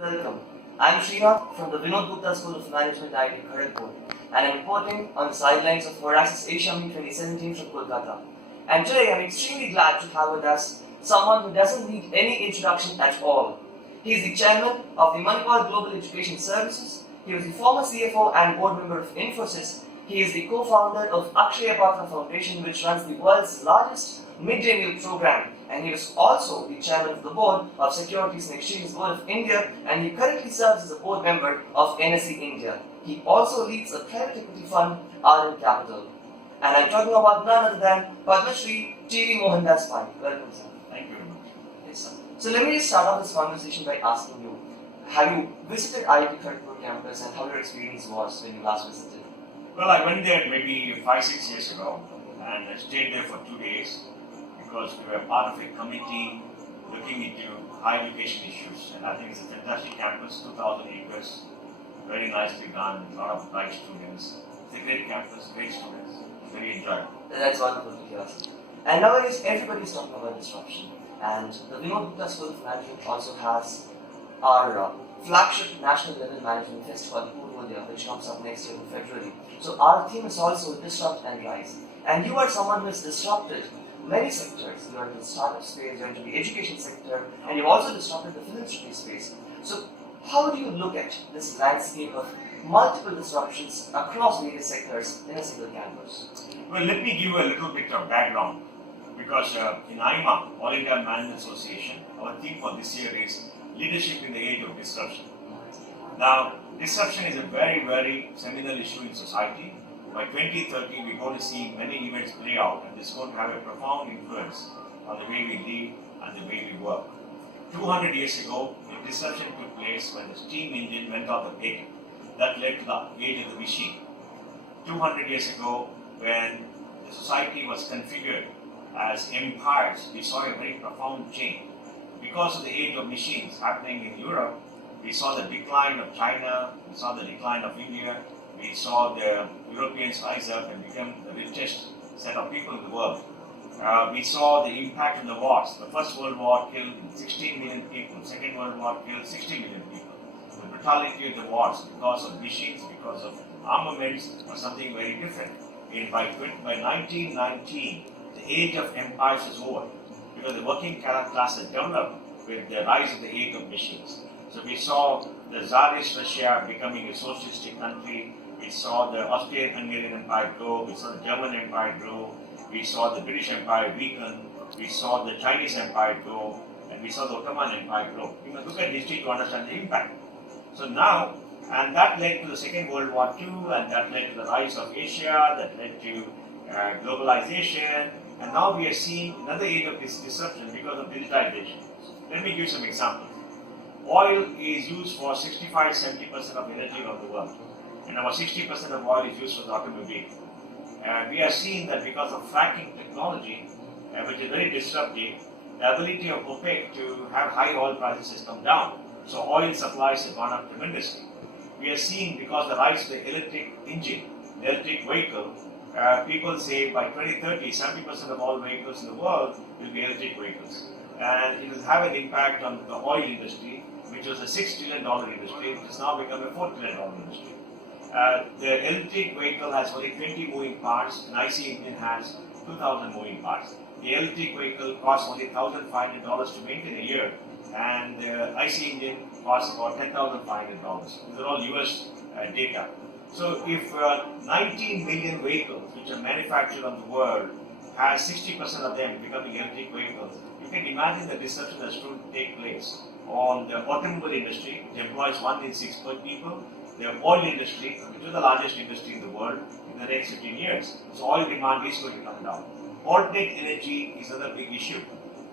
Welcome. I'm Srinath from the Vinod Gupta School of Management IIT Kharagpur, and I'm reporting on the sidelines of Horaxis Asia Meet 2017 from Kolkata. And today I'm extremely glad to have with us someone who doesn't need any introduction at all. He is the chairman of the Manipal Global Education Services. He was the former CFO and board member of Infosys. He is the co-founder of Akshaya Patra Foundation, which runs the world's largest midday meal program, and he was also the chairman of the board of Securities and Exchange Board of India, and he currently serves as a board member of NSE India. He also leads a private equity fund, RM Capital. And I'm talking about none other than Padma Shri T.V. Mohandas Pai. Welcome, sir. Thank you very much. Yes, sir. So let me just start off this conversation by asking you, have you visited IIT Kharagpur campus and how your experience was when you last visited? Well, I went there maybe 5-6 years ago and I stayed there for 2 days because we were part of a committee looking into higher education issues, and I think it's a fantastic campus, 2,000 acres, very nicely done, a lot of bright students. It's a great campus, great students, very enjoyable. That's wonderful to hear. And nowadays, everybody is talking about disruption. And the Vinod Gupta School of Management also has our flagship national level management festival, Purvodaya, which comes up next year in February. So our theme is also disrupt and rise. And you are someone who has disrupted many sectors. You are in the startup space, you are into the education sector, and you've also disrupted the philanthropy space. So how do you look at this landscape of multiple disruptions across various sectors in a single campus? Well, let me give you a little bit of background because in IMA, All India Management Association, our theme for this year is Leadership in the Age of Disruption. Now, disruption is a very, very seminal issue in society. By 2030, we're going to see many events play out, and this is going to have a profound influence on the way we live and the way we work. 200 years ago, a disruption took place when the steam engine went out of date. That led to the age of the machine. 200 years ago, when the society was configured as empires, we saw a very profound change. Because of the age of machines happening in Europe, we saw the decline of China, we saw the decline of India, we saw the Europeans rise up and become the richest set of people in the world. We saw the impact of the wars. The First World War killed 16 million people, Second World War killed 60 million people. The brutality of the wars because of machines, because of armaments was something very different. By 1919, the age of empires is over because the working class had developed with the rise of the age of machines. So we saw the Tsarist Russia becoming a socialistic country. We saw the Austrian-Hungarian Empire grow. We saw the German Empire grow. We saw the British Empire weaken. We saw the Chinese Empire grow. And we saw the Ottoman Empire grow. You must look at history to understand the impact. So now, and that led to the Second World War II, and that led to the rise of Asia, that led to globalization. And now we are seeing another age of this disruption because of digitization. Let me give you some examples. Oil is used for 65-70% of energy of the world, and about 60% of oil is used for the automobile. And we are seeing that because of fracking technology, which is very disruptive, the ability of OPEC to have high oil prices has come down. So oil supplies have gone up tremendously. We are seeing because the rise of the electric engine, the electric vehicle, people say by 2030, 70% of all vehicles in the world will be electric vehicles. And it will have an impact on the oil industry, which was a $6 trillion industry, which has now become a $4 trillion industry. The electric vehicle has only 20 moving parts, an IC engine has 2,000 moving parts. The electric vehicle costs only $1,500 to maintain a year, and the IC engine costs about $10,500. These are all US data. So if 19 million vehicles which are manufactured on the world has 60% of them becoming electric vehicles, you can imagine the disruption that's going to take place on the automobile industry, which employs 1 in 6 people, the oil industry, which is the largest industry in the world, in the next 15 years. So oil demand is going to come down. Alternate energy is another big issue.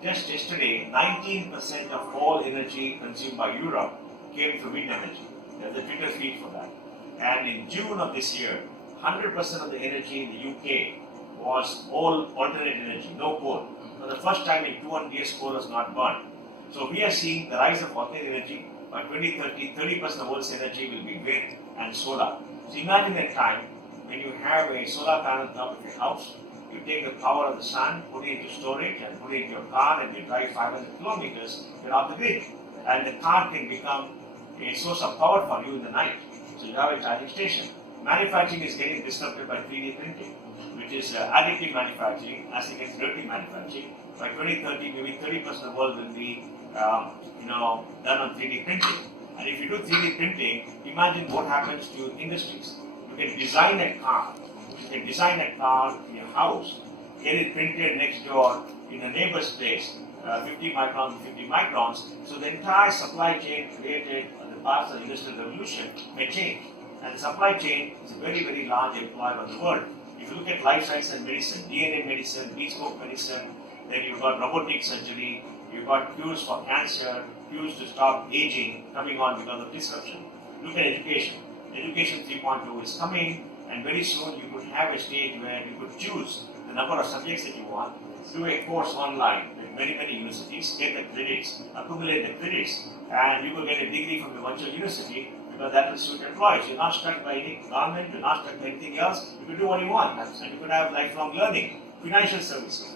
Just yesterday, 19% of all energy consumed by Europe came from wind energy. There's a Twitter feed for that. And in June of this year, 100% of the energy in the UK was all alternate energy, no coal. For the first time in 200 years, coal was not burned. So we are seeing the rise of alternate energy. By 2030, 30% of the world's energy will be wind and solar. So imagine a time when you have a solar panel on top of your house, you take the power of the sun, put it into storage and put it in your car and you drive 500 kilometers, you're off the grid. And the car can become a source of power for you in the night. So you have a charging station. Manufacturing is getting disrupted by 3D printing, which is additive manufacturing as against dirty manufacturing. By 2030, maybe 30% of the world will be done on 3D printing. And if you do 3D printing, imagine what happens to industries. You can design a car. You can design a car in your house, get it printed next door in a neighbor's place, 50 microns, 50 microns. So the entire supply chain created in the past of the industrial revolution may change. And the supply chain is a very, very large employer of the world. If you look at life science and medicine, DNA medicine, bespoke medicine, then you've got robotic surgery, you've got cures for cancer, cures to stop aging coming on because of disruption. Look at education. Education 3.0 is coming, and very soon you could have a stage where you could choose the number of subjects that you want, do a course online with many, many universities, get the credits, accumulate the credits, and you will get a degree from a virtual university because that will suit your employees. You're not stuck by any government, you're not stuck by anything else. You can do what you want, and you could have lifelong learning. Financial services.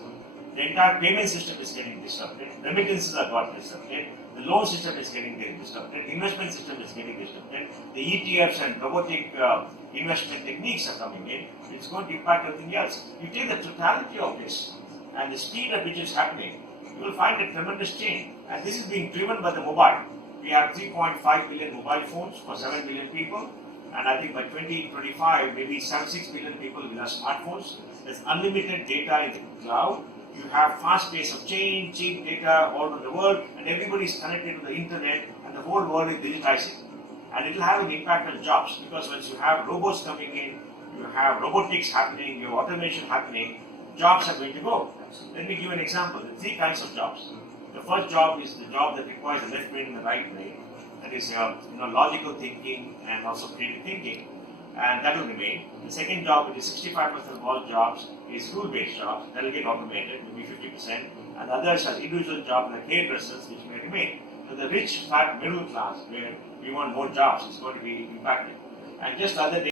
The entire payment system is getting disrupted. Remittances are got disrupted. The loan system is getting disrupted. Investment system is getting disrupted. The ETFs and robotic investment techniques are coming in. It's going to impact everything else. You take the totality of this and the speed at which it's happening, you will find a tremendous change. And this is being driven by the mobile. We have 3.5 billion mobile phones for 7 billion people. And I think by 2025, maybe 6 billion people will have smartphones. There's unlimited data in the cloud. You have fast pace of change, cheap data all over the world, and everybody is connected to the internet, and the whole world is digitizing. And it will have an impact on jobs because once you have robots coming in, you have robotics happening, you have automation happening, jobs are going to go. Let me give an example. There are 3 kinds of jobs. The first job is the job that requires the left brain and the right brain. That is logical thinking and also creative thinking. And that will remain. The second job, which is 65% of all jobs, is rule-based jobs. That will get automated, maybe 50%. And the others are individual jobs like hairdressers, which may remain. So the rich, fat middle class, where we want more jobs, is going to be impacted. And just the other day,